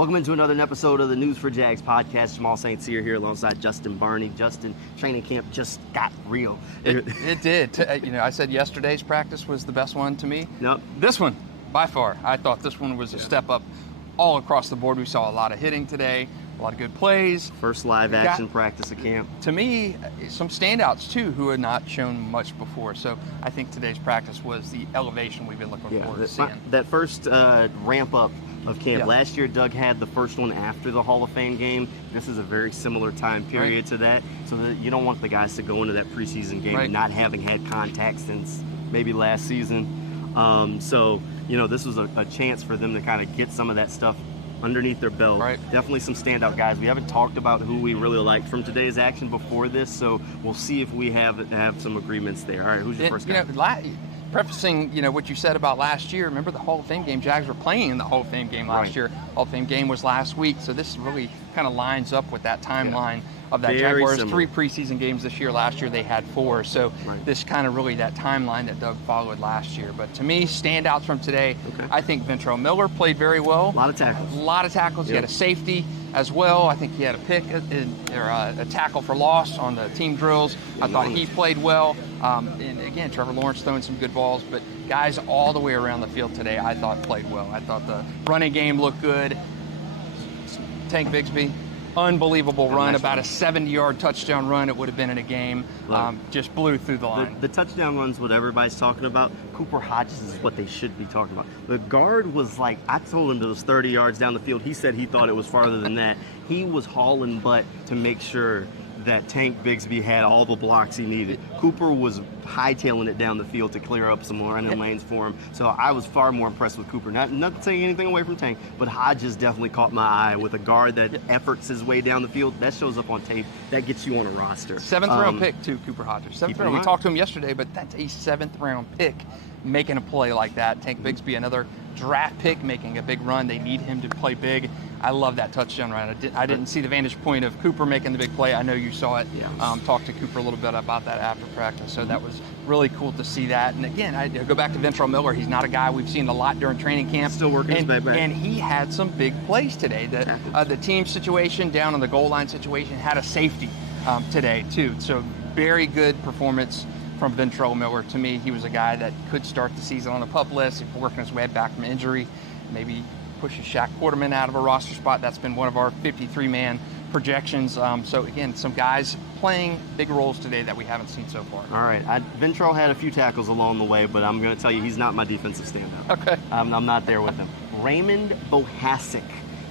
Welcome into another episode of the News4JAGs podcast. Jamal St here alongside Justin Barney. Justin, training camp just got real. It did. I said yesterday's practice was the best one to me. Nope. This one, by far, I thought this one was a step up all across the board. We saw a lot of hitting today, a lot of good plays. First live action practice of camp. To me, some standouts too who had not shown much before. So I think today's practice was the elevation we've been looking forward to seeing. That first ramp up of camp. Last year, Doug had the first one after the Hall of Fame game. This is a very similar time period to that. So that you don't want the guys to go into that preseason game not having had contact since maybe last season. So, this was a chance for them to kind of get some of that stuff underneath their belt. Definitely some standout guys. We haven't talked about who we really liked from today's action before this, so we'll see if we have some agreements there. All right, who's your first guy? Prefacing, what you said about last year, remember the Hall of Fame game? Jags were playing in the Hall of Fame game last year. Hall of Fame game was last week, so this really kind of lines up with that timeline of that. Jaguars. Similar. 3 preseason games this year. Last year they had 4, so this kind of really that timeline that Doug followed last year. But to me, standouts from today, I think Ventrell Miller played very well. A lot of tackles. He had a safety as well. I think he had a pick or a tackle for loss on the team drills. I thought he played well. And again, Trevor Lawrence throwing some good balls, but guys all the way around the field today I thought played well. I thought the running game looked good. Tank Bigsby, unbelievable run, about a 70-yard touchdown run it would have been in a game. Just blew through the line. The touchdown run's what everybody's talking about. Cooper Hodges is what they should be talking about. The guard was like, I told him it was 30 yards down the field. He said he thought it was farther than that. He was hauling butt to make sure that Tank Bigsby had all the blocks he needed. Cooper was hightailing it down the field to clear up some running lanes for him. So I was far more impressed with Cooper. Not taking anything away from Tank, but Hodges definitely caught my eye with a guard that efforts his way down the field. That shows up on tape. That gets you on a roster. 7th round pick too, Cooper Hodges. 7th round. We talked to him yesterday, but that's a 7th round pick making a play like that. Tank Bigsby, another draft pick, making a big run. They need him to play big. I love that touchdown run. I didn't see the vantage point of Cooper making the big play. I know you saw it. Talked to Cooper a little bit about that after practice. So that was really cool to see that. And again, I go back to Ventrell Miller. He's not a guy we've seen a lot during training camp. Still working his way back. And he had some big plays today. The team situation down on the goal line situation had a safety today too. So very good performance from Ventrell Miller. To me, he was a guy that could start the season on a PUP list, working his way back from injury, maybe pushes Shaq Quarterman out of a roster spot. That's been one of our 53-man projections. So again, some guys playing big roles today that we haven't seen so far. All right, Ventrell had a few tackles along the way, but I'm going to tell you he's not my defensive standout. Okay. I'm not there with him. Raymond Vohasek.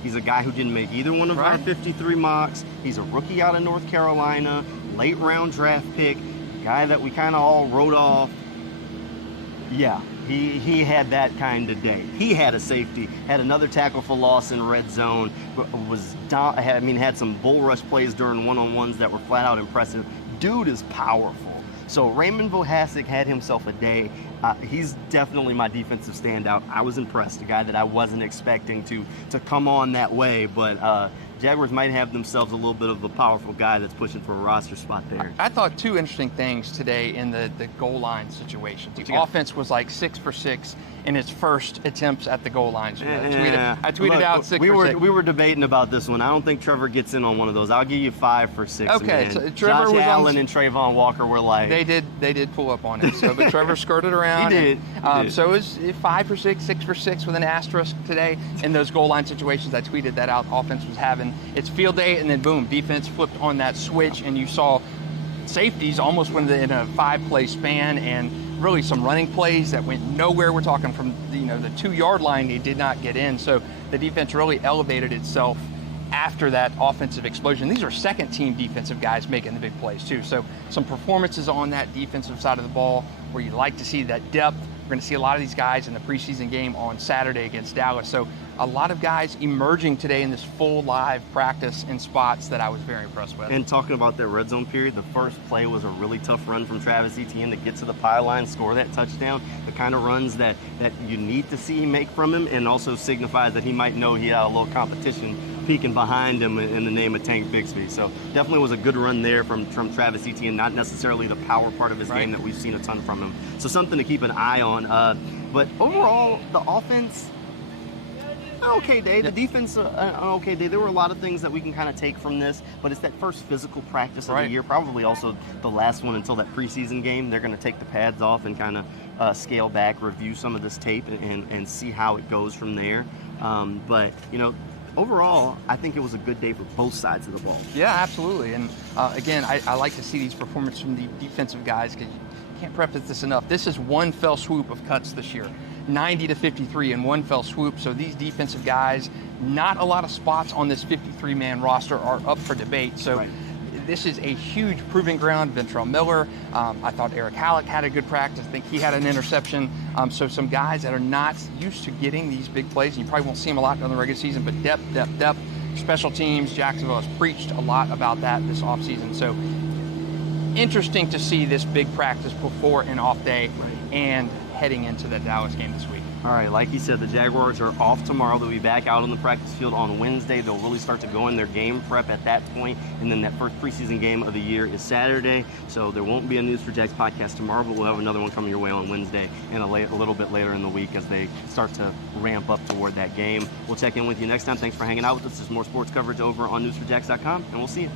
He's a guy who didn't make either one of our 53 mocks. He's a rookie out of North Carolina, late round draft pick, guy that we kind of all wrote off. Yeah, he had that kind of day. He had a safety, had another tackle for loss in red zone, had some bull rush plays during one-on-ones that were flat out impressive. Dude is powerful. So Raymond Vohasek had himself a day. He's definitely my defensive standout. I was impressed, a guy that I wasn't expecting to come on that way, but Jaguars might have themselves a little bit of a powerful guy that's pushing for a roster spot there. I thought 2 interesting things today in the goal line situation. The offense was like 6 for 6 in its first attempts at the goal line. I tweeted out 6 for 6. We were debating about this one. I don't think Trevor gets in on one of those. I'll give you 5 for 6. Okay, man. so Trevor Josh was Allen and Trayvon Walker were like they did pull up on it. So, but Trevor skirted around. He did. So it was 5 for 6, 6 for 6 with an asterisk today in those goal line situations. I tweeted that out. Offense was having its field day, and then boom, defense flipped on that switch, and you saw safeties almost went in a 5-play span, and really some running plays that went nowhere. We're talking from the 2-yard line, they did not get in. So the defense really elevated itself after that offensive explosion. These are second-team defensive guys making the big plays too. So some performances on that defensive side of the ball where you like to see that depth. We're going to see a lot of these guys in the preseason game on Saturday against Dallas. So a lot of guys emerging today in this full live practice in spots that I was very impressed with. And talking about that red zone period, the first play was a really tough run from Travis Etienne to get to the pylon, score that touchdown. The kind of runs that you need to see him make from him, and also signifies that he might know he had a little competition peeking behind him in the name of Tank Bigsby. So definitely was a good run there from Travis Etienne, not necessarily the power part of his game that we've seen a ton from him. So something to keep an eye on. But overall, the offense, Okay day. The defense, okay day. There were a lot of things that we can kind of take from this, but it's that first physical practice of the year, probably also the last one until that preseason game. They're going to take the pads off and kind of scale back, review some of this tape, and see how it goes from there. But, overall, I think it was a good day for both sides of the ball. Yeah, absolutely. And again, I like to see these performances from the defensive guys because you can't preface this enough. This is one fell swoop of cuts this year. 90 to 53 in one fell swoop. So these defensive guys, not a lot of spots on this 53-man roster are up for debate. So this is a huge proving ground. Ventrell Miller, I thought Erick Hallett had a good practice. I think he had an interception. So some guys that are not used to getting these big plays, and you probably won't see them a lot during the regular season, but depth. Special teams, Jacksonville has preached a lot about that this offseason. So interesting to see this big practice before an off day and heading into the Dallas game this week. All right, like you said, the Jaguars are off tomorrow. They'll be back out on the practice field on Wednesday. They'll really start to go in their game prep at that point, and then that first preseason game of the year is Saturday. So there won't be a News4JAGs podcast tomorrow, but we'll have another one coming your way on Wednesday and a little bit later in the week as they start to ramp up toward that game. We'll check in with you next time. Thanks for hanging out with us. There's more sports coverage over on News4JAGs.com, and we'll see you.